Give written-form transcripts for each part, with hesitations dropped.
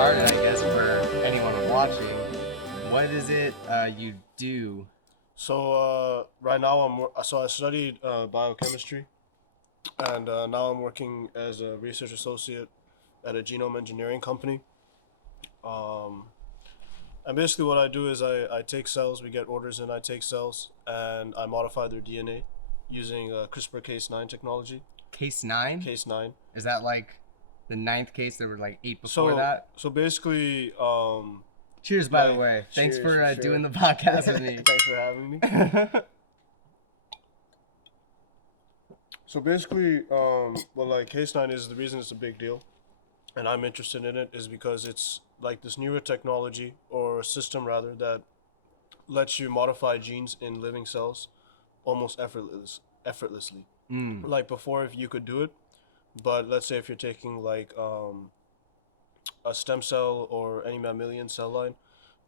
started, I guess, for anyone watching, what is it you do? So right now I studied biochemistry, and now I'm working as a research associate at a genome engineering company. Um, and basically what I do is I take cells, we get orders in, I take cells and I modify their DNA using CRISPR Cas9 technology. Case 9? Cas9. Is that like the ninth case? There were like 8 before So that? so basically, Cheers, by the like, way. Thanks cheers, for for sure. doing the podcast with me. Thanks for having me. So basically, like Cas9 is the reason it's a big deal, and I'm interested in it is because it's like this newer technology or system rather that lets you modify genes in living cells almost effortlessly. Like before, if you could do it, but let's say if you're taking like a stem cell or any mammalian cell line,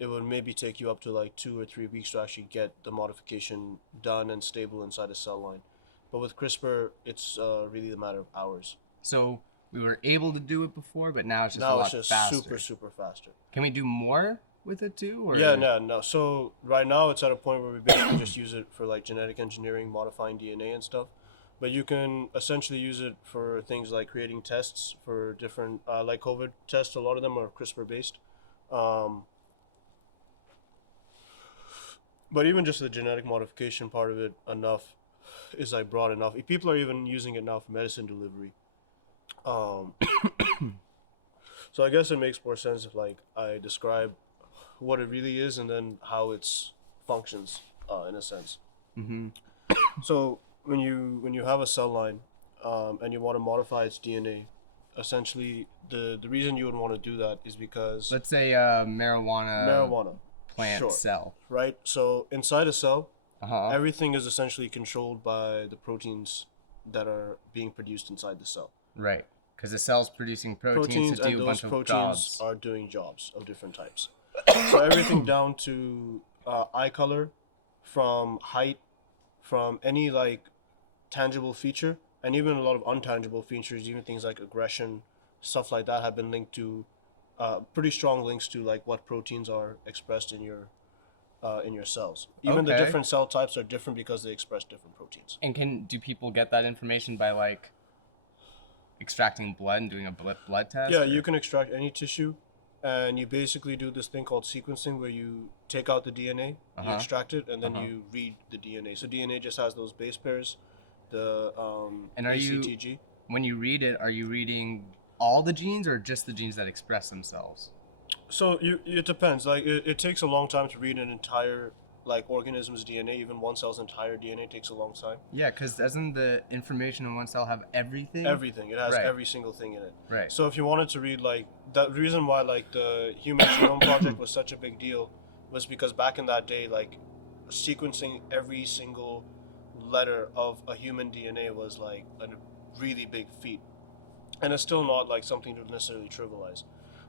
it would maybe take you up to like 2 or 3 weeks to actually get the modification done and stable inside a cell line. But with CRISPR, it's really a matter of hours. So we were able to do it before, but now it's just a Now lot it's just faster. super faster. Can we do more with it too? Or? Yeah, no. So right now it's at a point where we basically just use it for like genetic engineering, modifying DNA and stuff. But you can essentially use it for things like creating tests for different, like COVID tests. A lot of them are CRISPR based. But even just the genetic modification part of it, enough is like broad enough. If people are even using it now for medicine delivery. Um, so I guess it makes more sense if like I describe what it really is and then how it's functions in a sense. So when you have a cell line and you want to modify its DNA, essentially the reason you would want to do that is because Let's say marijuana plant sure, cell. right? So inside a cell, Uh-huh. everything is essentially controlled by the proteins that are being produced inside the cell. Right. Because the cell's producing proteins to And do a those bunch of proteins jobs. are doing jobs of different types. So everything down to eye color, from height, from any like tangible feature, and even a lot of untangible features, even things like aggression, stuff like that, have been linked to pretty strong links to like what proteins are expressed in your cells. Even the Okay. different cell types are different because they express different proteins. And do people get that information by like extracting blood and doing a blood test? Yeah, or? you can extract any tissue, and you basically do this thing called sequencing where you take out the DNA, you extract it, and then you read the DNA. So DNA just has those base pairs, the And are ACTG. when you read it, are you reading all the genes or just the genes that express themselves? So it depends. Like it takes a long time to read an entire like organism's DNA. Even one cell's entire DNA takes a long time. Yeah, because doesn't the information in one cell have everything? Everything. It has Right. every single thing in it. Right. So if you wanted to read like the reason why like the Human Genome Project was such a big deal was because back in that day, like sequencing every single letter of a human DNA was like a really big feat, and it's still not like something to necessarily trivialize.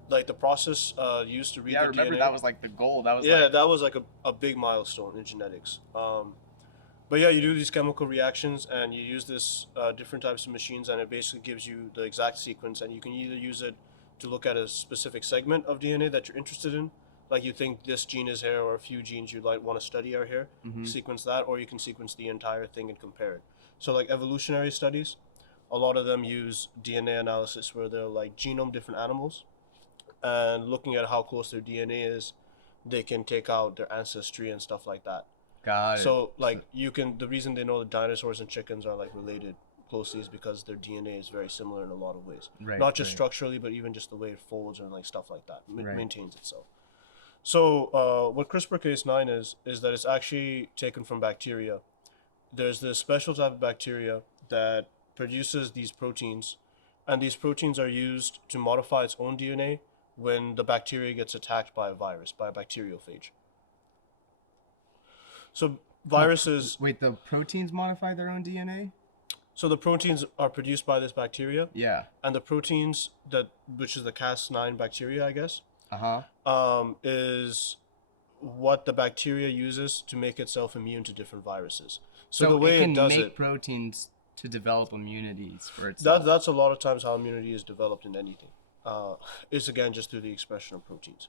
Like the process used to read Yeah, I the remember DNA. that was like the goal. That was Yeah, like, that was like a big milestone in genetics. But yeah, you do these chemical reactions and you use this different types of machines, and it basically gives you the exact sequence, and you can either use it to look at a specific segment of DNA that you're interested in, like you think this gene is here or a few genes you like want to study are here, sequence that, or you can sequence the entire thing and compare it. So like evolutionary studies, a lot of them use DNA analysis where they're like genome different animals, and looking at how close their DNA is, they can take out their ancestry and stuff like that. got it. So like the reason they know that dinosaurs and chickens are like related closely is because their DNA is very similar in a lot of ways. Right, Not just right. structurally, but even just the way it folds and like stuff like that. It Right. maintains itself. So what CRISPR-Cas9 is that it's actually taken from bacteria. There's this special type of bacteria that produces these proteins, and these proteins are used to modify its own DNA when the bacteria gets attacked by a virus, by a bacteriophage. So viruses, Wait, the proteins modify their own DNA? so the proteins are produced by this bacteria, Yeah. and the proteins which is the Cas9 bacteria, I guess, is what the bacteria uses to make itself immune to different viruses. So the way it can it does make it, proteins to develop immunities for itself. that's a lot of times how immunity is developed in anything. is again just through the expression of proteins.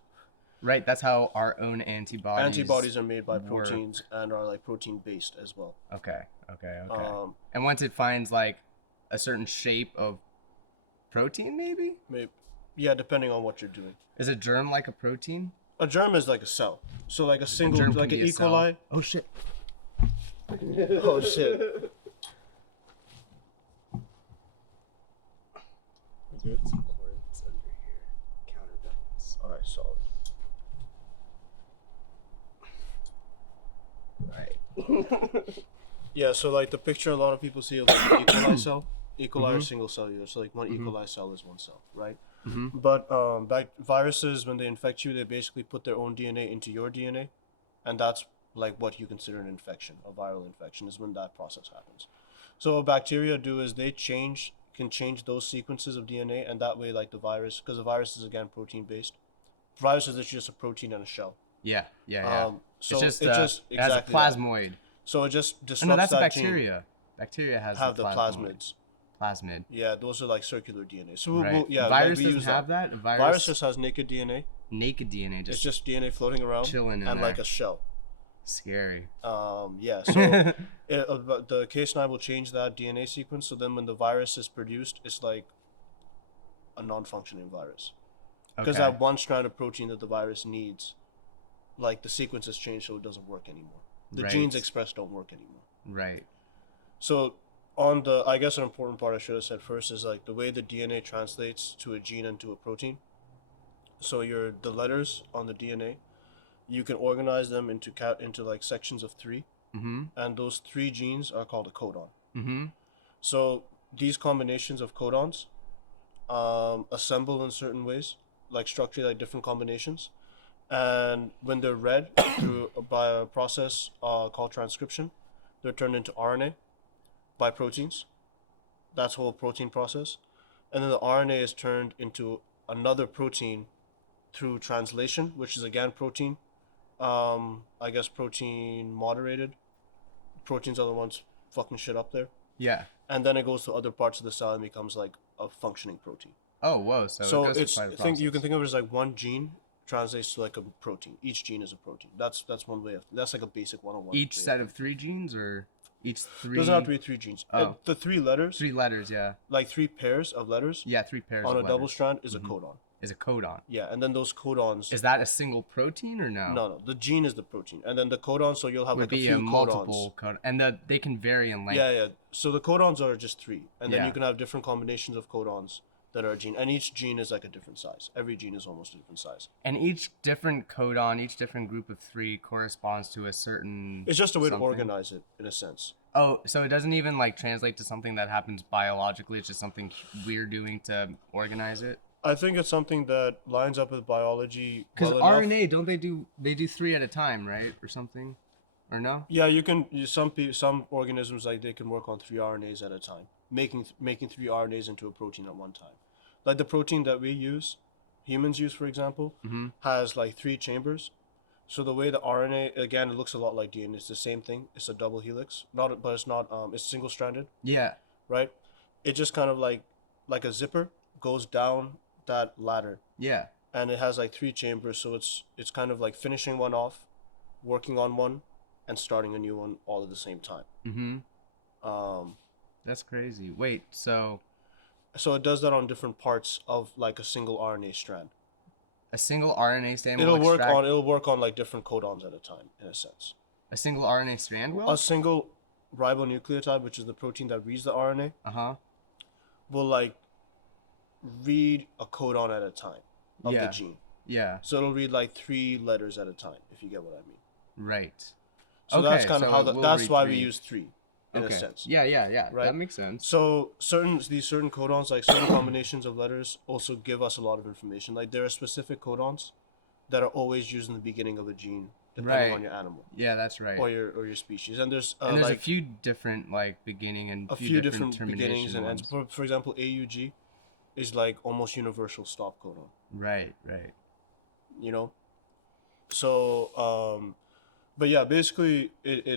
Right, that's how our own antibodies Antibodies are made by work. proteins and are like protein based as well. Okay. Okay. Um, And once it finds like a certain shape of protein, maybe? maybe, yeah, depending on what you're doing. Is a germ like a protein? A germ is like a cell. So like a single, germ like can an be E. a cell. coli. Oh shit. Oh shit. Some cords under here. Counterbalance. All right, solid. Right. Yeah, so like the picture a lot of people see of like an E. coli cell. E. coli are single cellular, so like one E. coli cell is one cell, right? But viruses, when they infect you, they basically put their own DNA into your DNA, and that's like what you consider an infection. A viral infection is when that process happens. So what bacteria do is they can change those sequences of DNA, and that way, like the virus, because the virus is again protein based. Virus is literally just a protein and a shell. Yeah. Yeah. So it's just, it just it has a exactly that. plasmoid. So it just Oh, disrupts no, that's a that gene. bacteria. Bacteria has Have the the plasmoid. plasmids. Plasmid. Yeah, those are like circular DNA. So Right. yeah, Virus we doesn't use have that. A Virus just has naked DNA. naked DNA, It's just just DNA floating around chilling in and like there. a shell. Scary. Yeah. So the Cas9 will change that DNA sequence. So then when the virus is produced, it's like a non-functioning virus because Okay. that one strand of protein that the virus needs, like the sequence has changed, so it doesn't work anymore. The Right. genes expressed don't work anymore. Right. So on the, I guess an important part I should have said first is like the way the DNA translates to a gene and to a protein. So the letters on the DNA, you can organize them into like sections of 3, and those 3 genes are called a codon. So these combinations of codons assemble in certain ways, like structurally like different combinations, and when they're read by a process called transcription, they're turned into RNA by proteins. That's the whole protein process. And then the RNA is turned into another protein through translation, which is again protein. I guess protein moderated. Proteins are the ones fucking shit up there. Yeah. And then it goes to other parts of the cell and becomes like a functioning protein. Oh, whoa. So it goes it's through quite a think you can process. think of it as like one gene translates to like a protein. Each gene is a protein. That's one way of, that's like a basic 101. Each set of 3 genes, or each 3? Doesn't have to be 3 genes. Oh. The 3 letters, 3 letters. Yeah. like 3 pairs of letters Yeah. 3 pairs on of a double letters. strand is a codon. Is a codon. Yeah, and then those codons. Is that a single protein or no? No, the gene is the protein, and then the codon. So you'll have Would like a be few a multiple codons. codon, and they can vary in length. Yeah. So the codons are just 3, and then Yeah. you can have different combinations of codons that are a gene, and each gene is like a different size. Every gene is almost a different size. And each different codon, each different group of 3 corresponds to a certain. It's just a way something. to organize it in a sense. Oh, so it doesn't even like translate to something that happens biologically. It's just something we're doing to organize it. I think it's something that lines up with biology. Because well enough. RNA, don't they do 3 at a time, right, or something, or no? Yeah, some organisms like they can work on 3 RNAs at a time, making 3 RNAs into a protein at one time. Like the protein that we use, humans use for example, has like 3 chambers. So the way the RNA, again, it looks a lot like DNA. It's the same thing. It's a double helix, but it's not. It's single stranded, Yeah. right? It just kind of like a zipper goes down that ladder, Yeah. and it has like 3 chambers. So it's kind of like finishing one off, working on one, and starting a new one all at the same time. That's crazy. Wait, so So it does that on different parts of like a single RNA strand. a single RNA strand It'll will extract work on like different codons at a time in a sense. a single RNA strand will? A single ribonucleotide, which is the protein that reads the RNA, Uh-huh. will like read a codon at a time of Yeah. the gene. Yeah. So it'll read like 3 letters at a time, if you get what I mean. Right. So Okay, that's kind of so how it will that's read why 3. we use 3 in a sense. Yeah. Right? That makes sense. So these certain codons, like certain combinations of letters, also give us a lot of information. Like there are specific codons that are always used in the beginning of a gene, depending Right. on your animal Yeah, that's right. or your species. And there's and there's like a few different like beginning and a few different termination beginnings and ends. ones. For example, AUG is like almost universal stop codon. Right. You know, so but yeah, basically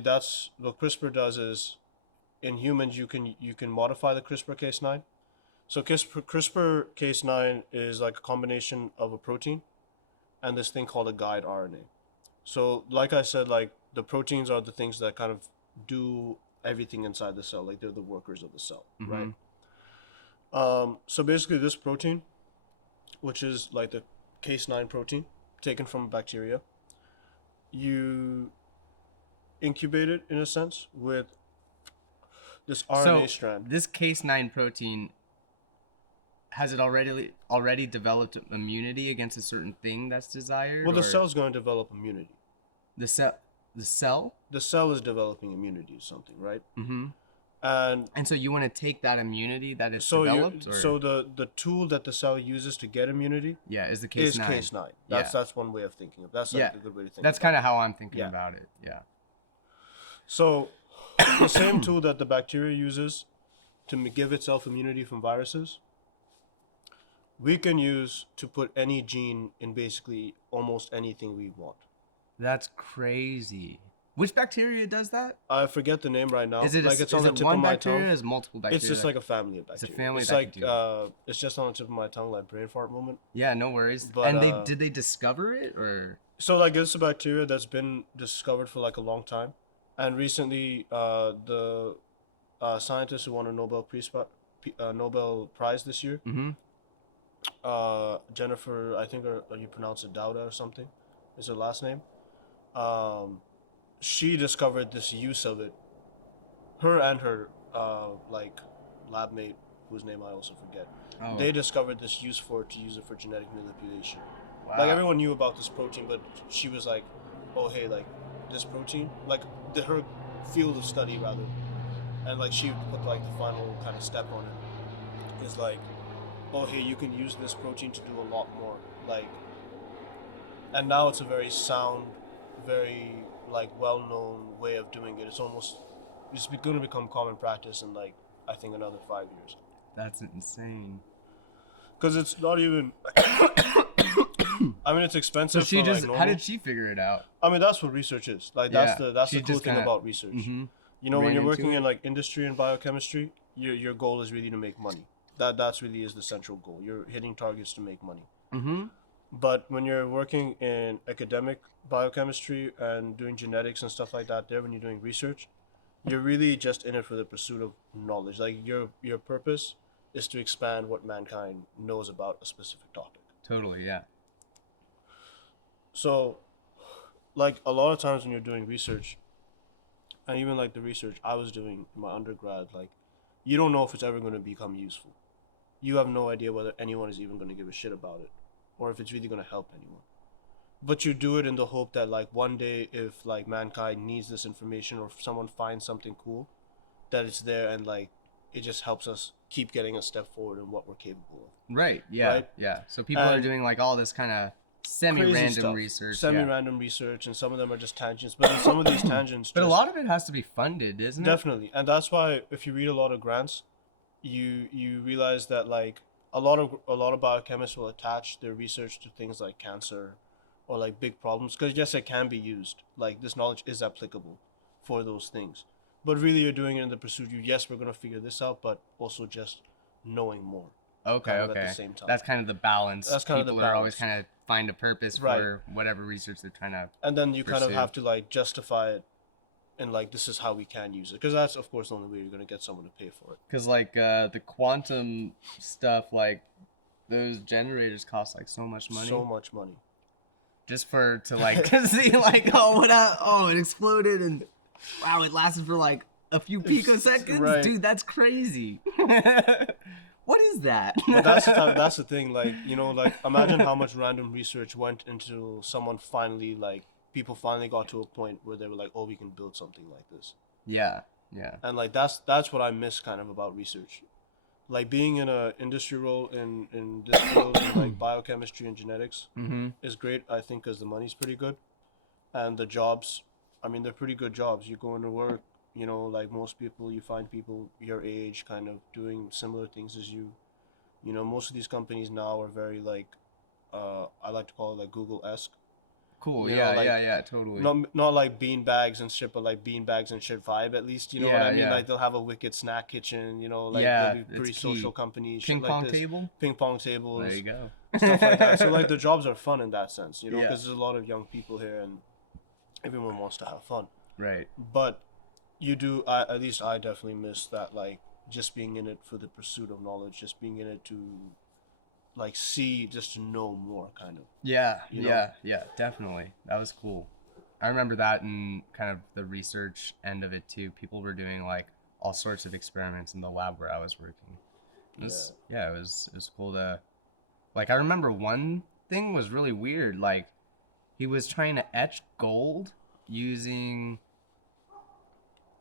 that's what CRISPR does is in humans you can modify the CRISPR Cas9. So CRISPR Cas9 is like a combination of a protein and this thing called a guide RNA. So like I said, like the proteins are the things that kind of do everything inside the cell, like they're the workers of the cell, right? So basically this protein, which is like the Cas9 protein taken from a bacteria, you incubate it in a sense with this RNA So strand. this case 9 protein, has it already developed immunity against a certain thing that's desired? Well, the or cell's going to develop immunity. the cell. The cell is developing immunity to something, right? Mm-hmm. And And so you want to take that immunity that is so developed, or so the tool that the cell uses to get immunity yeah, is the case is 9. Cas9. Yeah. That's one way of thinking of. That's like Yeah. a good way to think. That's about kind of how I'm thinking Yeah. about it. Yeah. So the same tool that the bacteria uses to give itself immunity from viruses, we can use to put any gene in basically almost anything we want. That's crazy. Which bacteria does that? I forget the name right now. Is it like it's is on the it tip one of my bacteria? tongue. Or is it multiple bacteria? It's just like a family of It's a bacteria. family It's that like can do it's just on the tip of my tongue, like brain fart moment. yeah, no worries. But, And did they discover it or? So like it's a bacteria that's been discovered for like a long time, and recently the scientists who won a Nobel Prize this year, Mm-hmm. Jennifer, I think you pronounce it Dowda or something, is her last name. She discovered this use of it. Her and her like lab mate, whose name I also forget. Oh. They discovered this use for it to use it for genetic manipulation. Wow. Like everyone knew about this protein, but she was like, "Oh hey, like this protein, like her field of study rather," and like she put like the final kind of step on it. Is like, "Oh hey, you can use this protein to do a lot more." Like, and now it's a very sound, very like well-known way of doing it. It's going to become common practice in like I think another 5 years. That's insane. Because it's not even. I mean, it's So expensive. she for, just like, how normal. did she figure it out? I mean, that's what research is. Like that's Yeah, the she cool just thing kinda- about research. Mm-hmm. You know, when ran you're into working it. in like industry and biochemistry, your goal is really to make money. That's really is the central goal. You're hitting targets to make money. Mm-hmm. But when you're working in academic biochemistry and doing genetics and stuff like that, when you're doing research, you're really just in it for the pursuit of knowledge. Like your purpose is to expand what mankind knows about a specific topic. Totally. Yeah. So, like a lot of times when you're doing research, and even like the research I was doing in my undergrad, like you don't know if it's ever going to become useful. You have no idea whether anyone is even going to give a shit about it, or if it's really going to help anyone. But you do it in the hope that like one day, if like mankind needs this information, or if someone finds something cool, that it's there and like it just helps us keep getting a step forward in what we're capable of. Right. Yeah. Right? Yeah. So people are And doing like all this kind of Crazy semi-random stuff. research. Yeah. Semi-random research, and some of them are just tangents. But in some of these tangents, But a just- lot of it has to be funded, isn't it? Definitely, and that's why if you read a lot of grants, you realize that like a lot of biochemists will attach their research to things like cancer, or like big problems, because yes, it can be used. Like this knowledge is applicable for those things, but really you're doing it in the pursuit. Yes, we're gonna figure this out, but also just knowing more. Okay. kind of at Okay. the same time. That's kind of the balance. That's kind of the People are always balance. kind of find a purpose Right. for whatever research they're trying to. And then you kind of Pursue. have to like justify it, and like this is how we can use it, because that's of course the only way you're gonna get someone to pay for it. Because like the quantum stuff, like those generators cost like so much money. So much money. Just to like to see like it exploded and wow, it lasted for like a few picoseconds. Right. Dude, that's crazy. What is that? But that's the thing, like, you know, like imagine how much random research went into someone finally, like people finally got to a point where they were like, oh, we can build something like this. Yeah. Yeah. And like that's what I miss kind of about research. Like being in a industry role in this field in like biochemistry and genetics Mm-hmm. is great, I think, because the money's pretty good, and the jobs, I mean, they're pretty good jobs. You go into work, you know, like most people, you find people your age kind of doing similar things as you. You know, most of these companies now are very like, I like to call it like Google-esque. Cool. You Yeah, know, like, yeah, totally. not like bean bags and shit, but like bean bags and shit vibe at least. You know what Yeah, I mean? yeah. Like they'll have a wicked snack kitchen. You know, like Yeah, they'll be it's pretty key. social companies. Ping shit like pong this. table. Ping pong tables. There you go. Stuff like that. So like the jobs are fun in that sense, you know, Yeah. because there's a lot of young people here and everyone wants to have fun. Right. But you do, at least I definitely miss that, like just being in it for the pursuit of knowledge, just being in it to like see, just to know more, kind of. Yeah, You know? yeah, definitely. That was cool. I remember that in kind of the research end of it too. People were doing like all sorts of experiments in the lab where I was working. It was, it was cool to, like, I remember one thing was really weird. Like, he was trying to etch gold using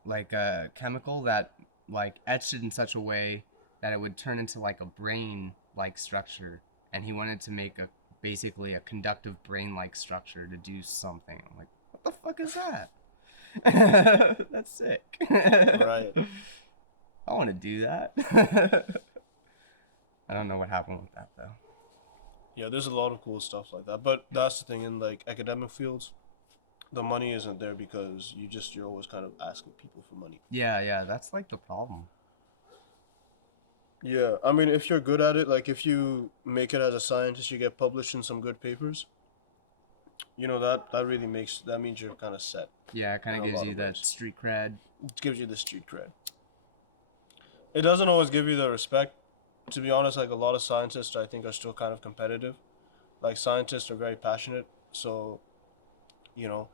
like a chemical that like etched it in such a way that it would turn into like a brain like structure, and he wanted to make a basically a conductive brain like structure to do something. I'm like, what the fuck is that? That's sick. Right. I want to do that. I don't know what happened with that though. Yeah, there's a lot of cool stuff like that, but that's the thing in like academic fields, the money isn't there because you're always kind of asking people for money. Yeah, that's like the problem. Yeah, I mean, if you're good at it, like if you make it as a scientist, you get published in some good papers. You know that really that means you're kind of set. Yeah, it kind In of a gives lot you of that ways. street cred. It gives you the street cred. It doesn't always give you the respect. To be honest, like a lot of scientists, I think are still kind of competitive. Like scientists are very passionate, so, you know,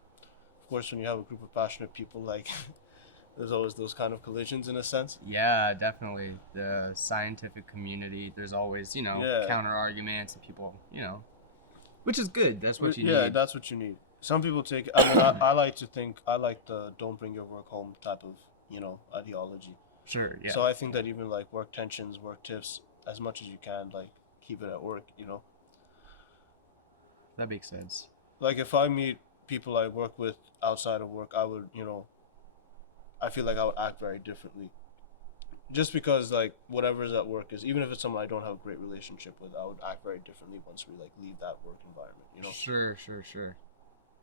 of course, when you have a group of passionate people, like there's always those kind of collisions in a sense. Yeah, definitely. The scientific community, there's always, counter arguments and people, which is good. That's what you Yeah, need. that's what you need. Some people take. I mean, I like to think. I like the "don't bring your work home" type of, ideology. Sure, yeah. So I think that even like work tensions, work tips, as much as you can, like keep it at work. That makes sense. Like if I meet people I work with outside of work, I would, I feel like I would act very differently. Just because like whatever is at work is, even if it's someone I don't have a great relationship with, I would act very differently once we like leave that work environment. Sure.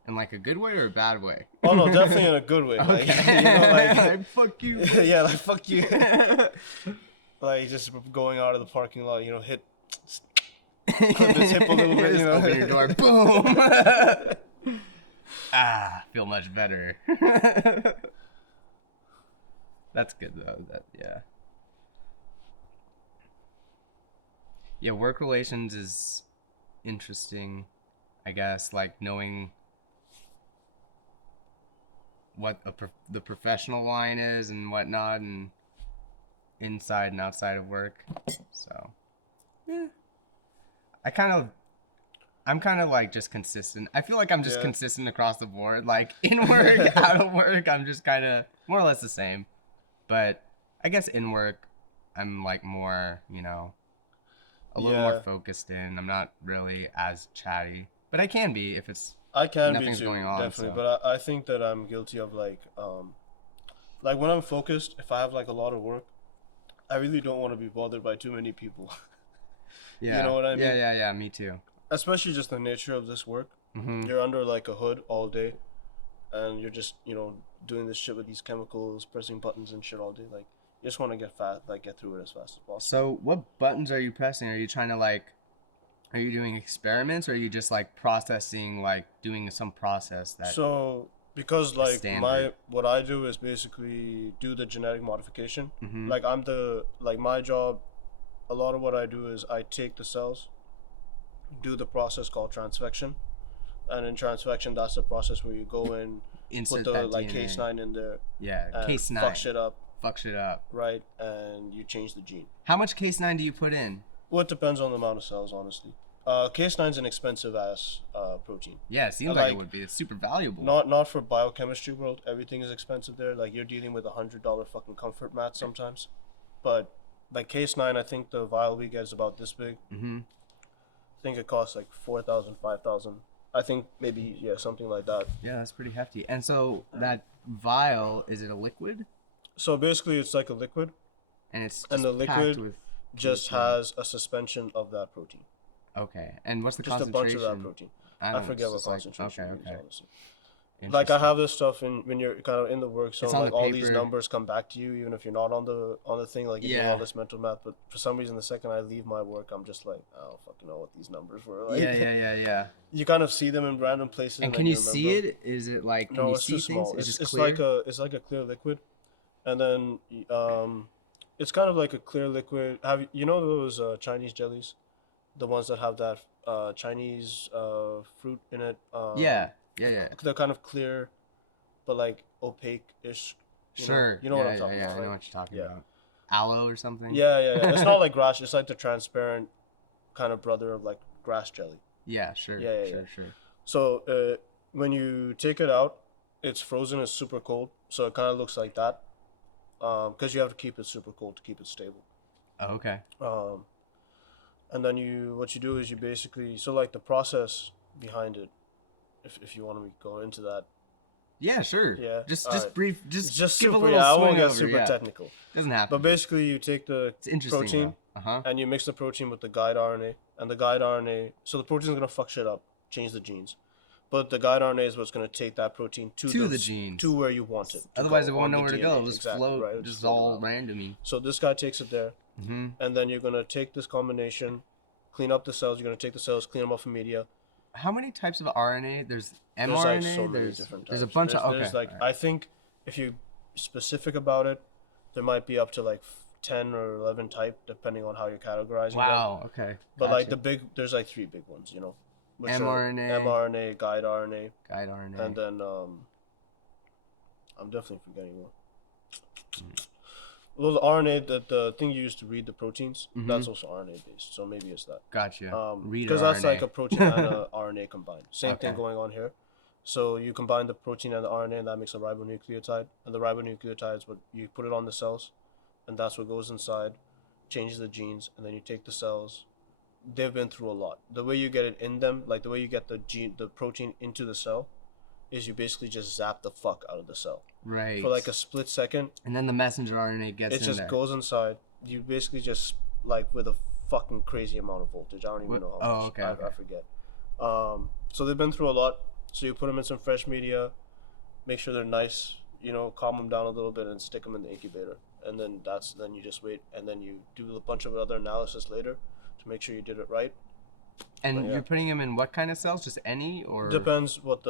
In like a good way or a bad way? Oh no, definitely in a good way. Like, Like, fuck you. Yeah, like fuck you. Like just going out of the parking lot, hit clip his hip a little bit, Just open your door, boom. Feel much better. That's good though. Yeah, work relations is interesting, I guess, like knowing what the professional line is and whatnot, and inside and outside of work. So, yeah. I'm kind of like just consistent. I feel like I'm just consistent across the board. Like in work, out of work, I'm just kind of more or less the same. But I guess in work, I'm like more, a little more focused in. I'm not really as chatty, but I can be if it's nothing's going on. Definitely. So. But I think that I'm guilty of like when I'm focused, if I have like a lot of work, I really don't want to be bothered by too many people. Yeah. You know what I mean? Yeah. Me too. Especially just the nature of this work. Mm-hmm. You're under like a hood all day, and you're just doing this shit with these chemicals, pressing buttons and shit all day. Like you just want to get through it as fast as possible. So what buttons are you pressing? Are you trying to are you doing experiments, or are you just like processing, like doing some process that? So because like standard? what I do is basically do the genetic modification. Mm-hmm. Like my job, a lot of what I do is I take the cells, do the process called transfection, and in transfection that's the process where you go in, Insert put the that like DNA. Cas9 in there, Yeah, and Cas9. fuck shit up, Right. and you change the gene. How much Cas9 do you put in? Well, it depends on the amount of cells, honestly. Cas9 is an expensive ass protein. Yeah, it seems like it would be. It's super valuable. Not for biochemistry world. Everything is expensive there. Like you're dealing with $100 fucking comfort mat sometimes, but like Cas9, I think the vial we get is about this big. Mm-hmm. I think it costs like 4,000, 5,000. I think maybe something like that. Yeah, that's pretty hefty. And so that vial, is it a liquid? So basically, it's like a liquid, And it's just and the packed liquid with just Cas9. has a suspension of that protein. Okay. And what's the Just a bunch of that protein. I don't know, forget it's what just like- concentration it is, okay. honestly. Like I Interesting. have this stuff in when you're kind of in the work, so It's on like the all these paper. numbers come back to you, even if you're not on the thing. Like you're doing Yeah. all this mental math, but for some reason, the second I leave my work, I'm just like, I don't fucking know what these numbers were. Like, Yeah. You kind of see them in random places, And then can you remember see them. it? Is it like, can No, you it's see too things? small. It's just It's clear? like a clear liquid, and then it's kind of like a clear liquid. You know those Chinese jellies, the ones that have that Chinese fruit in it? Yeah. They're kind of clear, but like opaque-ish. Sure. You know what I'm talking yeah, about, I know right? what you're talking Yeah. about. Aloe or something? Yeah. It's not like grass. It's like the transparent kind of brother of like grass jelly. Yeah, sure. Yeah. Sure. So when you take it out, it's frozen. It's super cold, so it kind of looks like that. Because you have to keep it super cold to keep it stable. Oh, okay. And then what you do is you basically like the process behind it. If you want to go into that. Yeah, sure. Yeah, Just alright. brief. Just give super. a little I swing won't get over, super yeah. technical. Doesn't have But to be. basically, you take the It's interesting. protein Uh-huh. and you mix the protein with the guide RNA, and the guide RNA. So the protein is gonna fuck shit up, change the genes, but the guide RNA is what's gonna take that protein to the genes. to where you want it. to Otherwise, go it won't on know the where to DNA. go. It'll just Exactly, float, right? It'll just float all around. random. So this guy takes it there, Mm-hmm. and then you're gonna take this combination, clean up the cells. You're gonna take the cells, clean them off from media. How many types of RNA? There's mRNA. There's like so many different types. There's a bunch of. Okay. There's like alright. I think if you specific about it, there might be up to like 10 or 11 type depending on how you're categorizing them. Wow. Okay. But like Gotcha. there's like 3 big ones, which mRNA. are mRNA, guide RNA, guide RNA. and then I'm definitely forgetting one. Well, the RNA, the thing you use to read the proteins, that's also RNA based, so maybe it's that. Gotcha. Reader Because that's RNA. like a protein and a RNA combined. Same thing Okay. going on here. So you combine the protein and the RNA, and that makes a ribonucleotide. And the ribonucleotide is what you put it on the cells, and that's what goes inside, changes the genes, and then you take the cells. They've been through a lot. The way you get it in them, like the way you get the protein into the cell, is you basically just zap the fuck out of the cell Right. for like a split second. And then the messenger RNA gets It in just there. goes inside. You basically just like with a fucking crazy amount of voltage. I don't even What? know how Oh, much. okay, I okay. forget. So they've been through a lot. So you put them in some fresh media, make sure they're nice, calm them down a little bit, and stick them in the incubator. And then then you just wait, and then you do a bunch of other analysis later to make sure you did it right. And But yeah. you're putting them in what kind of cells? Just any or? Depends what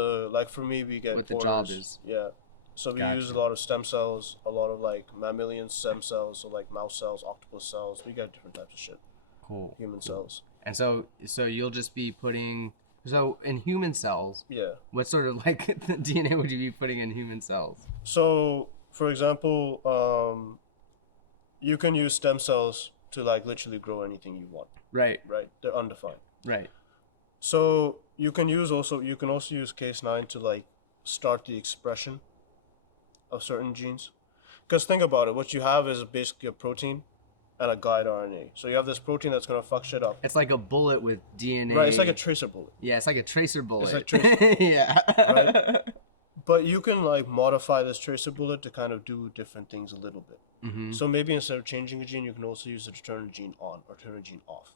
for me we get What the orders. job is. Yeah. So we use a Gotcha. lot of stem cells, a lot of like mammalian stem cells, so like mouse cells, octopus cells. We got different types of shit. Cool. Human cells. And so you'll just be putting. So in human cells, Yeah. what sort of like DNA would you be putting in human cells? So, for example, you can use stem cells to like literally grow anything you want, Right. right? They're undefined. Right. So you can also use Cas9 to like start the expression of certain genes. Because think about it, what you have is basically a protein and a guide RNA. So you have this protein that's gonna fuck shit up. It's like a bullet with DNA. Right, it's like a tracer bullet. Yeah, it's like a tracer bullet. like tracer- yeah. Right? But you can like modify this tracer bullet to kind of do different things a little bit. Mm-hmm. So maybe instead of changing a gene, you can also use it to turn a gene on or turn a gene off.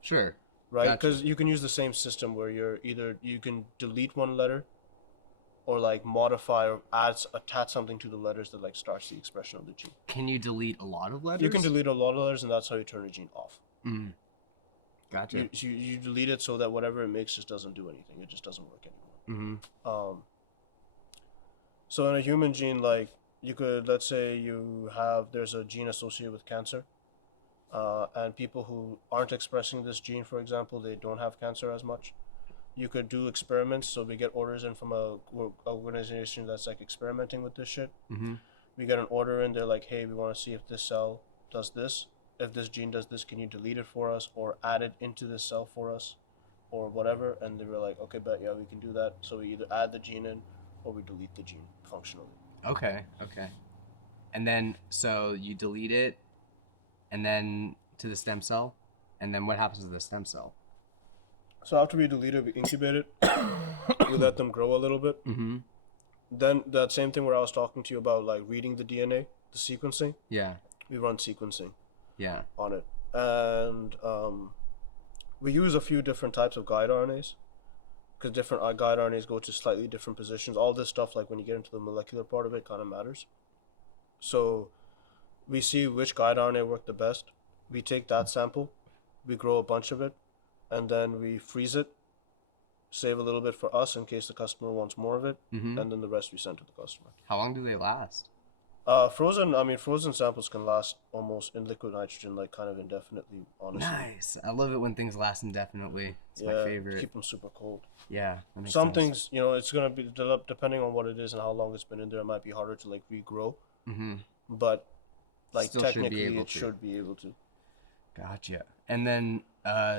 Sure. Right? Gotcha. Because you can use the same system where you can delete one letter or like modify or attach something to the letters that like starts the expression of the gene. Can you delete a lot of letters? You can delete a lot of letters, and that's how you turn a gene off. Mm. Gotcha. You delete it so that whatever it makes just doesn't do anything. It just doesn't work anymore. Mm-hmm. So in a human gene, like you could, let's say there's a gene associated with cancer, and people who aren't expressing this gene, for example, they don't have cancer as much. You could do experiments. So we get orders in from a organization that's like experimenting with this shit. Mm-hmm. We get an order in. They're like, hey, we want to see if this cell does this. If this gene does this, can you delete it for us or add it into this cell for us, or whatever? And they were like, okay, bet yeah, we can do that. So we either add the gene in or we delete the gene functionally. Okay. And then so you delete it, and then to the stem cell, and then what happens to the stem cell? So after we delete it, we incubate it. We let them grow a little bit. Mm-hmm. Then that same thing where I was talking to you about like reading the DNA, the sequencing, Yeah. we run sequencing Yeah. on it. And we use a few different types of guide RNAs because different guide RNAs go to slightly different positions. All this stuff, like when you get into the molecular part of it, kind of matters. So we see which guide RNA work the best. We take that sample, we grow a bunch of it, and then we freeze it, save a little bit for us in case the customer wants more of it, Mm-hmm. and then the rest we send to the customer. How long do they last? Frozen samples can last almost in liquid nitrogen, like kind of indefinitely, honestly. Nice. I love it when things last indefinitely. It's my favorite. Keep them super cold. Yeah, that makes Some sense. things, it's gonna be depending on what it is and how long it's been in there. It might be harder to like regrow, Mm-hmm. but like Still should be technically able it to. should be able to. Gotcha. And then,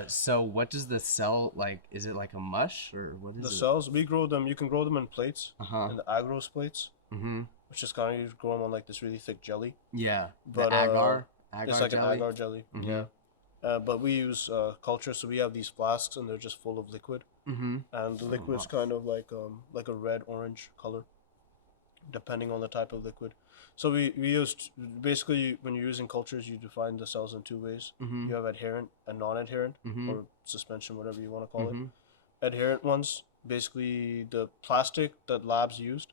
so what does the cell like? Is it like a mush or what is The it? cells we grow them. You can grow them in plates, Uh-huh. in the agros plates, Mm-hmm. which is kind of you grow them on like this really thick jelly. Yeah. But, the agar. Agar It's like jelly. an agar jelly. Mhm. Yeah. But we use culture, so we have these flasks and they're just full of liquid, Mm-hmm. and the liquid's nice. kind of like a red orange color, depending on the type of liquid. So we used basically when you're using cultures, you define the cells in two ways. Mm-hmm. You have adherent and non-adherent, Mm-hmm. or suspension, whatever you want to call Mm-hmm. it. Adherent ones, basically the plastic that labs used,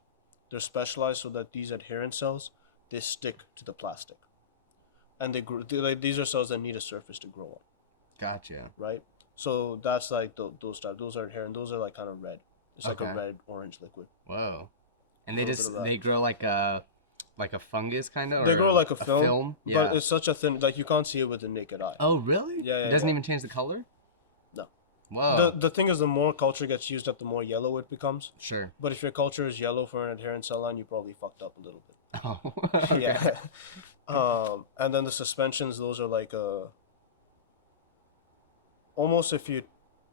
they're specialized so that these adherent cells, they stick to the plastic, and these are cells that need a surface to grow on, Gotcha. right? So that's like those type. Those are adherent. Those are like kind of red. It's like a Okay. red orange liquid. Whoa. And A they little just bit of that. they grow like a fungus kind of. They grow like a film, Yeah. but it's such a thin, like you can't see it with the naked eye. Oh really? Yeah, It doesn't yeah. even change the color. No. Whoa. The thing is, the more culture gets used up, the more yellow it becomes. Sure. But if your culture is yellow for an adherent cell line, you probably fucked up a little bit. Oh. Okay. Yeah. And then the suspensions, those are like almost if you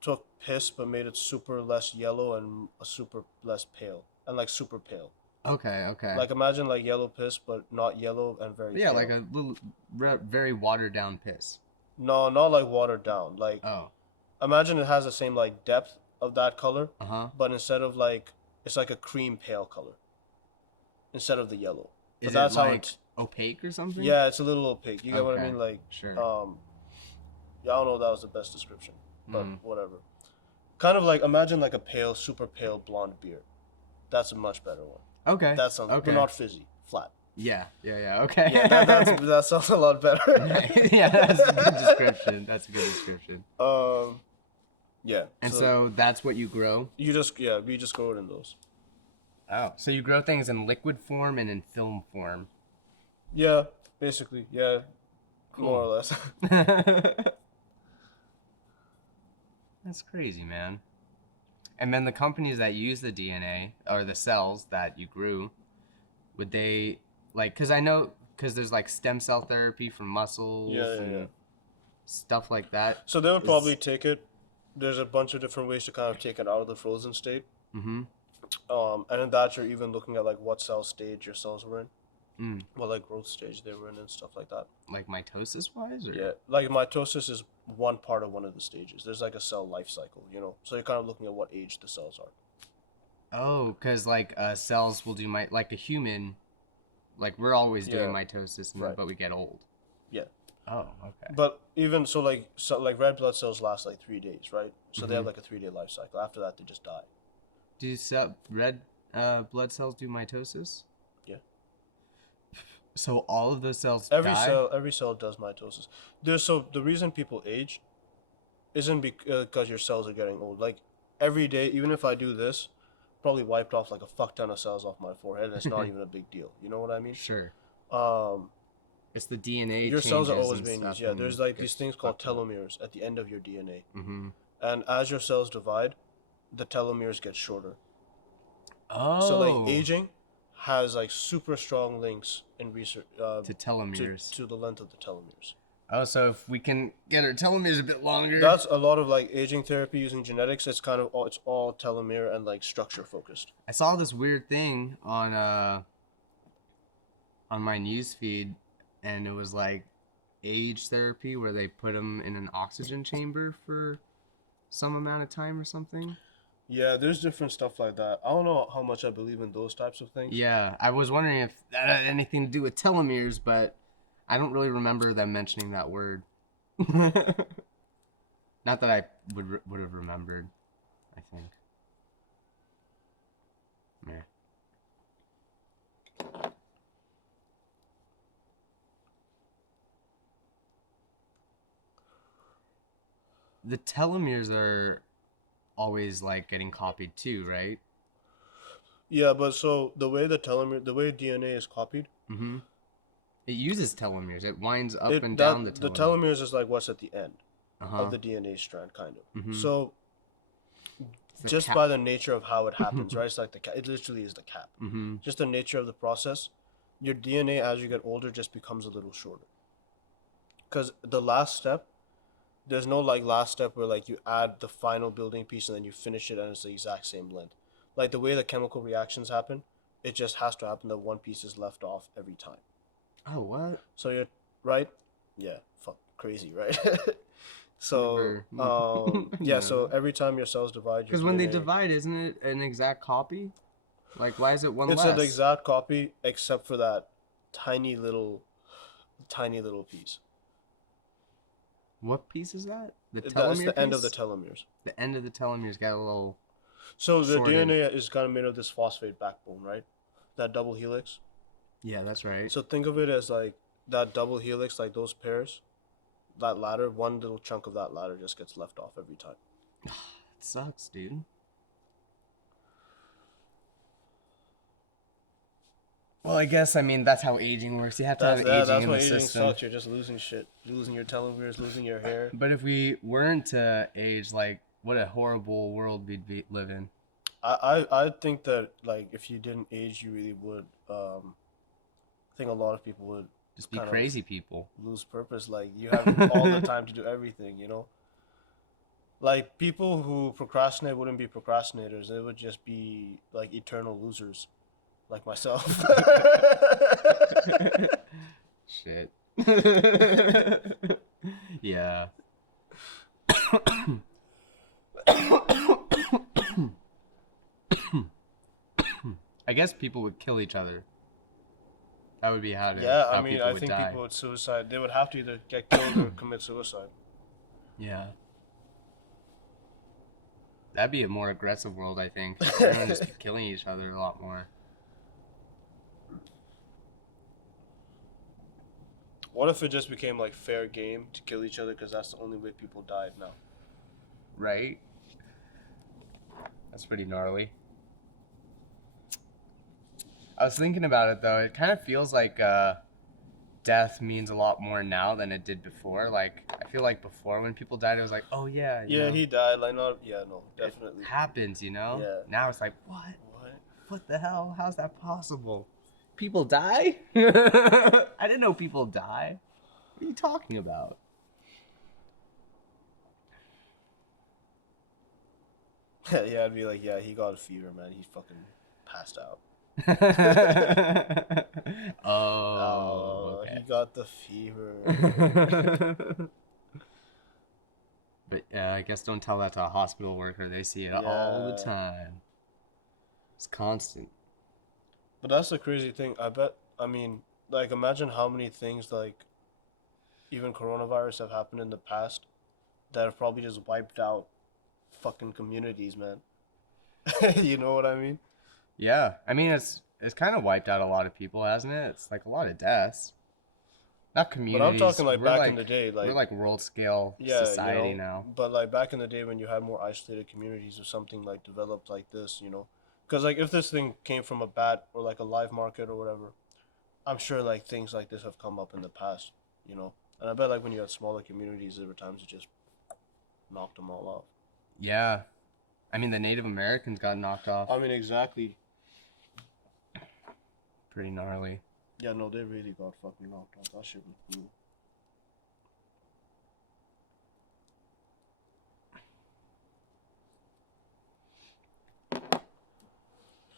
took piss but made it super less yellow and a super less pale, and like super pale. Okay. Okay. Like imagine like yellow piss but not yellow and very yeah, pale. like a little very watered down piss. No, not like watered down. Like Oh. imagine it has the same like depth of that color, Uh huh. but instead of like it's like a cream pale color instead of the yellow. But Is that's it how like it's opaque or something? yeah, it's a little opaque. You get what I Okay. mean? Like Sure. yeah, I don't know if that was the best description, but Mm. whatever. Kind of like imagine like a pale, super pale blonde beer. That's a much better one. Okay. That sounds, okay. but not fizzy, flat. Yeah. Okay. Yeah, that sounds a lot better. yeah, that's a good description. That's a good description. Yeah. And so that's what you grow? we just grow it in those. Oh, so you grow things in liquid form and in film form. Yeah, basically, yeah, more or less. That's crazy, man. And then the companies that use the DNA or the cells that you grew, would they like? Because I know because there's like stem cell therapy for muscles and stuff like that. So they would probably take it. There's a bunch of different ways to kind of take it out of the frozen state. Mm-hmm. And in that you're even looking at like what cell stage your cells were in, Mm. what like growth stage they were in and stuff like that. Like mitosis wise, or Yeah, like mitosis is one part of one of the stages. There's like a cell life cycle, So you're kind of looking at what age the cells are. Oh, because like cells will do like a human, like we're always doing Yeah. mitosis, Right. but we get old. Yeah. Oh, okay. But even so, like red blood cells last like 3 days, right? So they have Mhm. like a 3-day life cycle. After that, they just die. Do red blood cells do mitosis? Yeah. So all of those cells Every die? every cell does mitosis. So the reason people age isn't because your cells are getting old. Like every day, even if I do this, probably wiped off like a fuck ton of cells off my forehead, and it's not even a big deal. You know what I mean? Sure. Um, It's the DNA. your cells are changes always and being used. stuff Yeah, and there's like gets these things called fucked up. telomeres at the end of your DNA, Mm-hmm. and as your cells divide, the telomeres get shorter. Oh. So like aging has like super strong links in research to telomeres. to the length of the telomeres. Oh, so if we can get our telomeres a bit longer. That's a lot of like aging therapy using genetics. It's kind of it's all telomere and like structure focused. I saw this weird thing on my news feed, and it was like age therapy where they put them in an oxygen chamber for some amount of time or something. Yeah, there's different stuff like that. I don't know how much I believe in those types of things. Yeah, I was wondering if that had anything to do with telomeres, but I don't really remember them mentioning that word. Not that I would have remembered. I think. Meh. The telomeres are always like getting copied too, right? Yeah, but so the way DNA is copied, Mm-hmm. It uses telomeres. It winds up it and that down the the telomere. telomeres is like what's at the end Uh-huh. of the DNA strand, kind of. Mhm. So It's the just cap. by the nature of how it happens, right? It's like the cap. It literally is the cap. Mm-hmm. Just the nature of the process. Your DNA as you get older just becomes a little shorter. Because the last step, there's no like last step where like you add the final building piece and then you finish it and it's the exact same length. Like the way the chemical reactions happen, it just has to happen that one piece is left off every time. Oh, what? So you're right? Yeah, fuck crazy, right? So Never. yeah, so every time your cells divide, your Because when they DNA, divide, isn't it an exact copy? Like, why is it one it's less? an exact copy except for that tiny little piece. What piece is that? The telomere That's the end of the piece? telomeres. The end of the telomeres got a little. So the Shorted. DNA is kind of made of this phosphate backbone, right? That double helix. Yeah, that's right. So think of it as like that double helix, like those pairs, that ladder, one little chunk of that ladder just gets left off every time. It sucks, dude. Well, I guess that's how aging works. You have to have aging That's in why the aging system. sucks. You're just losing shit. You're losing your telomeres, losing your hair. But if we weren't to age, like, what a horrible world we'd live in. I think that like if you didn't age, you really would. I think a lot of people would Just be kind of crazy people. lose purpose. Like you have all the time to do everything, you know. Like people who procrastinate wouldn't be procrastinators. They would just be like eternal losers, like myself. Shit. Yeah. I guess people would kill each other. That would be how I people I would think die. people would suicide. They would have to either get killed or commit suicide. Yeah. That'd be a more aggressive world, I think. Everyone just be killing each other a lot more. What if it just became like fair game to kill each other because that's the only way people died now? Right? That's pretty gnarly. I was thinking about it though. It kind of feels like death means a lot more now than it did before. Like I feel like before when people died, it was like, oh yeah, you Yeah, know, he died. Like no, definitely. it happens, you know. Yeah. Now it's like, what? What? What the hell? How's that possible? People die? I didn't know people die. What are you talking about? Yeah, I'd be like, yeah, he got a fever, man. He fucking passed out. Oh, He okay. got the fever. But I guess don't tell that to a hospital worker. They see it all the Yeah. time. It's constant. But that's the crazy thing. I mean, like, imagine how many things, like, even coronavirus have happened in the past that have probably just wiped out fucking communities, man. You know what I mean? Yeah, it's kind of wiped out a lot of people, hasn't it? It's like a lot of deaths. Not communities. But I'm talking like we're back in the day, like we're like world scale yeah, society you know. now. But like back in the day when you had more isolated communities or something like developed like this, you know, because like if this thing came from a bat or like a live market or whatever, I'm sure like things like this have come up in the past, you know. And I bet like when you had smaller communities, there were times it just knocked them all off. Yeah, the Native Americans got knocked off. I mean, exactly. Pretty gnarly. Yeah, no, they really got fucking knocked off. That shit was cool.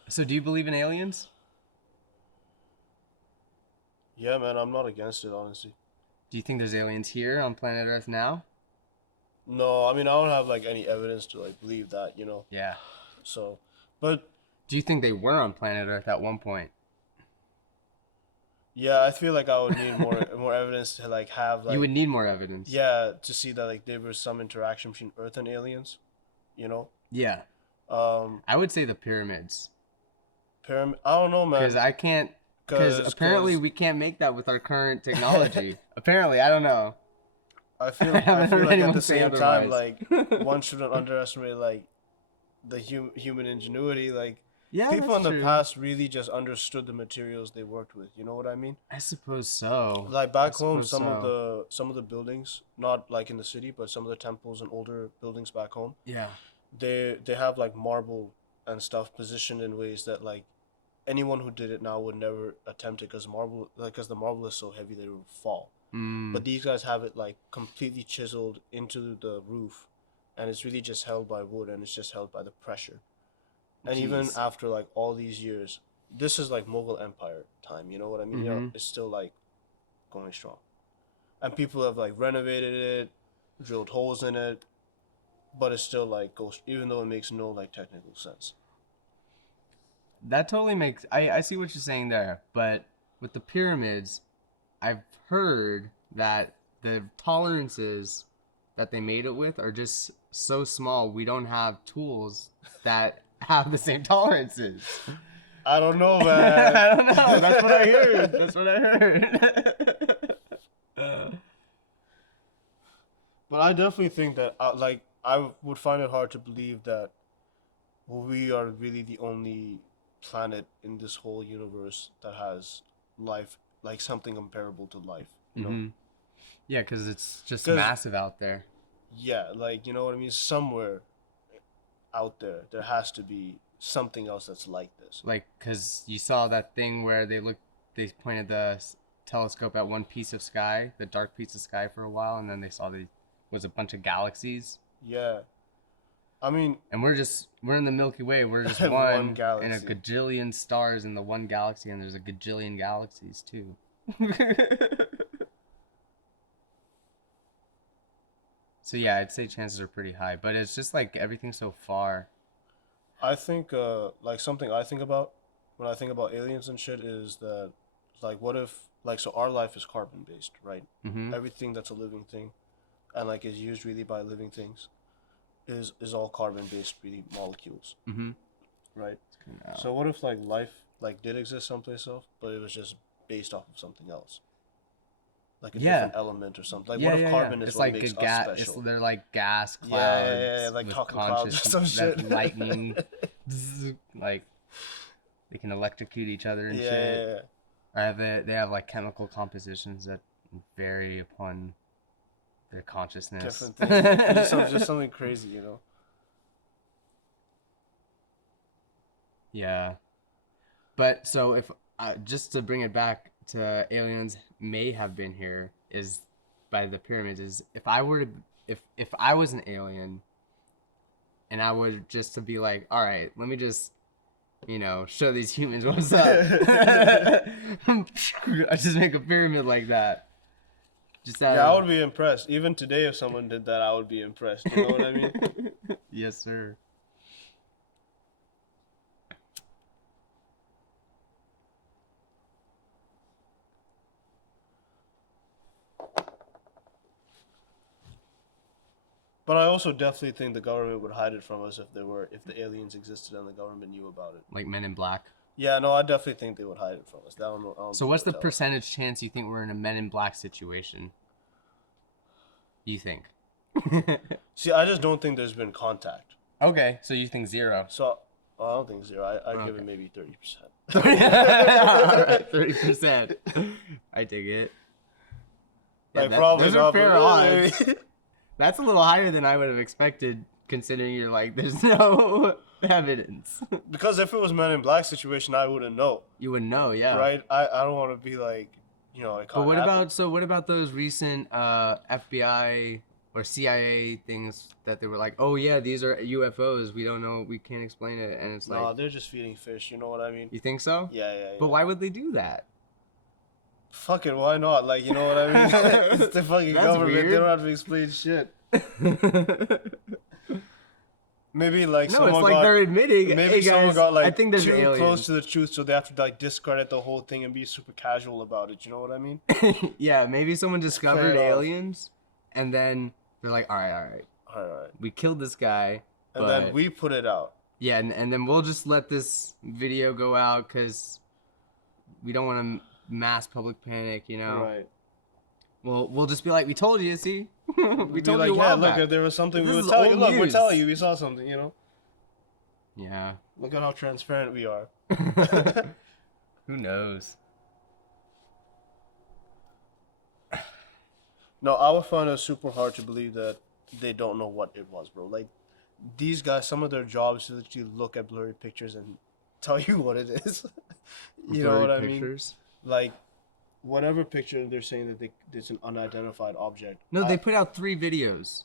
So, do you believe in aliens? Yeah, man, I'm not against it, honestly. Do you think there's aliens here on planet Earth now? No, I mean, I don't have like any evidence to like believe that, you know. Yeah. So, but Do you think they were on planet Earth at one point? Yeah, I feel like I would need more evidence to like have like You would need more evidence. yeah to see that like there was some interaction between Earth and aliens, you know. Yeah. Um, I would say the pyramids. pyramid. I don't know, Because man. I can't. Because apparently we can't make that with our current technology. Apparently, I don't know. I feel I haven't I feel heard like at anyone the say same time otherwise. like one shouldn't underestimate like the human ingenuity. Like Yeah, people that's in the true. past really just understood the materials they worked with. You know what I mean? I suppose so. Like I back home, suppose so. some of the buildings, not like in the city, but some of the temples and older buildings back home, Yeah. they have like marble and stuff positioned in ways that like anyone who did it now would never attempt it because marble like because the marble is so heavy that it would fall. But Mm, these guys have it like completely chiseled into the roof, and it's really just held by wood and it's just held by the pressure. And even jeez. after like all these years, this is like Mughal Empire time. You know what I mean? You know, Mm-hmm. it's still like going strong, and people have like renovated it, drilled holes in it, but it still like goes even though it makes no like technical sense. That totally makes. I see what you're saying there, but with the pyramids, I've heard that the tolerances that they made it with are just so small. We don't have tools that have the same tolerances. I don't know, man. I don't know. That's what I heard. That's what I heard. But I definitely think that like I would find it hard to believe that we are really the only planet in this whole universe that has life, like something comparable to life. You know? Hmm. Yeah, because it's just 'Cause- massive out there. Yeah, like you know what I mean. Somewhere out there, there has to be something else that's like this. Like, because you saw that thing where they pointed the telescope at one piece of sky, the dark piece of sky for a while, and then they saw was a bunch of galaxies. Yeah, I mean, And we're in the Milky Way. We're just One one in a galaxy. gajillion stars in the one galaxy, and there's a gajillion galaxies too. So yeah, I'd say chances are pretty high, but it's just like everything's so far. I think like something I think about when I think about aliens and shit is that like what if like so our life is carbon based, right? Mm-hmm. Everything that's a living thing and like is used really by living things is all carbon based really molecules, Mm-hmm. right? Now, So what if like life like did exist someplace else, but it was just based off of something else? Like a Yeah. different element or something. Like what if carbon is It's what like makes a us gas. special? They're like gas clouds. Yeah, like with talking clouds or some that shit. lightning, like they can electrocute each other and Yeah, shit. yeah, yeah. Or they have like chemical compositions that vary upon their consciousness. Different things. Just something crazy, you know? Yeah, but so if just to bring it back to aliens may have been here is by the pyramids is if I was an alien and I would just to be like, all right, let me just show these humans what's up. I just make a pyramid like that. Just out Yeah, I of- would be impressed. Even today, if someone did that, I would be impressed. You know what I mean? Yes, sir. But I also definitely think the government would hide it from us if the aliens existed and the government knew about it. Like Men in Black. Yeah, no, I definitely think they would hide it from us. I don't So think what's they'll the tell us. percentage chance you think we're in a Men in Black situation? You think? See, I just don't think there's been contact. Okay, so you think 0. So I don't think 0. I'd give Okay. it maybe 30%. 30%. I take it. Yeah, Like probably those are not. fair but odds. really. That's a little higher than I would have expected, considering you're like, there's no evidence. Because if it was Men in Black situation, I wouldn't know, You wouldn't know, yeah. right? I don't want to be like, it can't But what happen. about those recent FBI or CIA things that they were like, oh yeah, these are UFOs. We don't know. We can't explain it. And it's like, No, they're just feeding fish. You know what I mean? you think so? Yeah, yeah, yeah. But why would they do that? Fuck it, why not? Like, you know what I mean? It's the fucking That's government. weird. They don't have to explain shit. Maybe like No, someone it's like got, they're admitting. maybe hey, someone guys, got like I think there's too aliens. close to the truth, so they have to like discredit the whole thing and be super casual about it. You know what I mean? Yeah, maybe someone discovered it off. aliens, and then they're like, all right, All right. we killed this guy, And but then we put it out. yeah, and then we'll just let this video go out because we don't want to mass public panic, you know. Right. We'll just be like, we told you, see, we Be told like, you a yeah, while look, back. if there was something, This we would is tell you. old Look, we're news. telling you, we saw something. You know. Yeah. Look at how transparent we are. Who knows? No, I would find it super hard to believe that they don't know what it was, bro. Like, these guys, some of their jobs is to literally look at blurry pictures and tell you what it is. You know what I mean? Pictures? Like, whatever picture they're saying that it's an unidentified object. No, they put out 3 videos.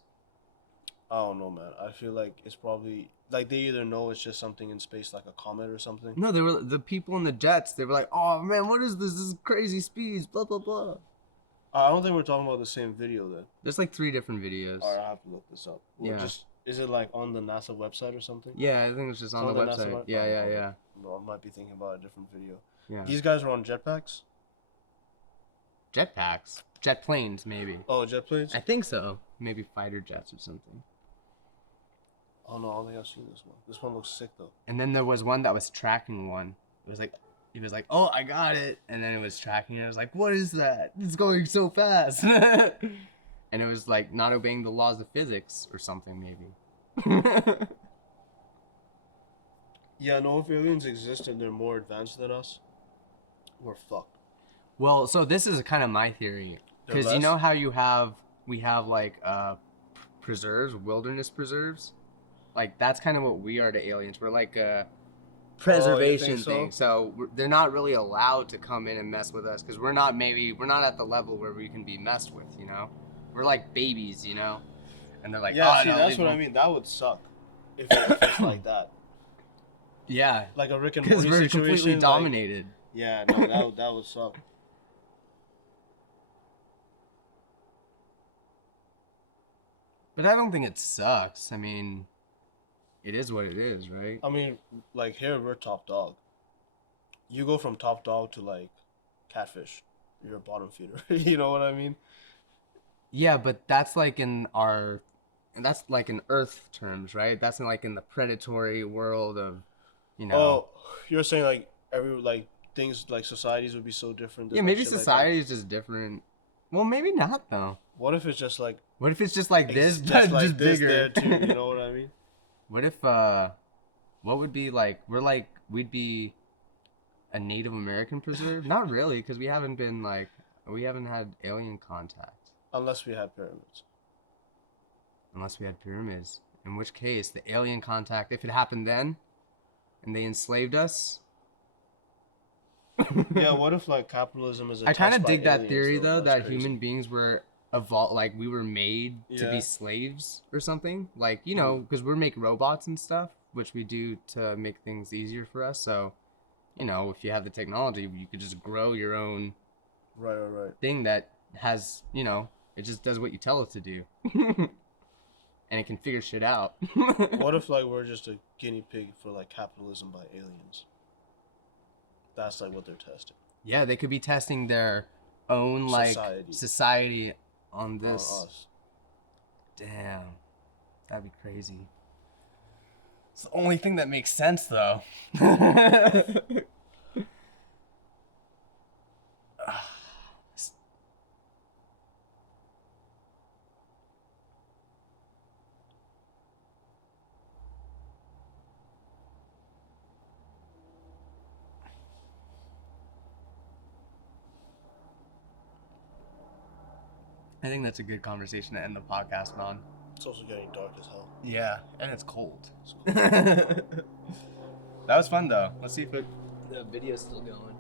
I don't know, man. I feel like it's probably like they either know it's just something in space, like a comet or something. No, they were the people in the jets. They were like, "Oh man, what is this? This is crazy speeds." Blah blah blah. I don't think we're talking about the same video then. There's like 3 different videos. All right, I have to look this up. Yeah. Is it like on the NASA website or something? Yeah, I think it's just on the NASA website. web- Yeah, oh, yeah, okay. yeah. No, I might be thinking about a different video. Yeah. These guys are on jetpacks. Jetpacks, jet planes, maybe. Oh, jet planes. I think so. Maybe fighter jets or something. Oh no, I don't think I've seen this one. This one looks sick though. And then there was one that was tracking one. It was like, he was like, "Oh, I got it," and then it was tracking it. I was like, "What is that? It's going so fast." And it was like not obeying the laws of physics or something, maybe. Yeah, no. If aliens exist and they're more advanced than us, we're fucked. Well, so this is kind of my theory, They're because you know less? how we have like preserves, wilderness preserves, like that's kind of what we are to aliens. We're like a preservation so? thing, so they're not really allowed to come in and mess with us because we're not at the level where we can be messed with, you know. We're like babies, you know, and they're like, Yeah, "Oh, see, no, that's leave what I them." mean. That would suck if it's like that. Yeah, Like a Rick and because Morty we're situation. completely like- dominated. yeah, no, that would suck. But I don't think it sucks. I mean, it is what it is, right? I mean, like here we're top dog. You go from top dog to like catfish. You're a bottom feeder. You know what I mean? Yeah, but that's like in Earth terms, right? That's in like in the predatory world of, you know. Oh, you're saying like things like societies would be so different. Yeah, than, maybe like, shit like that? society is just different. Well, maybe not though. What if it's just like What if it's just like this, just but like just this bigger? there too? You know what I mean? What if what would be like? We'd be a Native American preserve? Not really, because we haven't had alien contact. Unless we had pyramids. Unless we had pyramids. In which case, the alien contact, if it happened then, and they enslaved us. Yeah, what if like capitalism is a I kind of test by dig that aliens, theory though, That's that crazy. human beings were like we were made to Yeah. be slaves or something. Like, you know, because we make robots and stuff, which we do to make things easier for us. So, you know, if you have the technology, you could just grow your own Right. thing that has, you know, it just does what you tell it to do. And it can figure shit out. What if like we're just a guinea pig for like capitalism by aliens? That's like what they're testing. Yeah, they could be testing their own like Society. society on On this. us. Damn, that'd be crazy. It's the only thing that makes sense, though. I think that's a good conversation to end the podcast on. It's also getting dark as hell. Yeah, and it's cold. It's cool. That was fun, though. Let's see if it... The video's still going.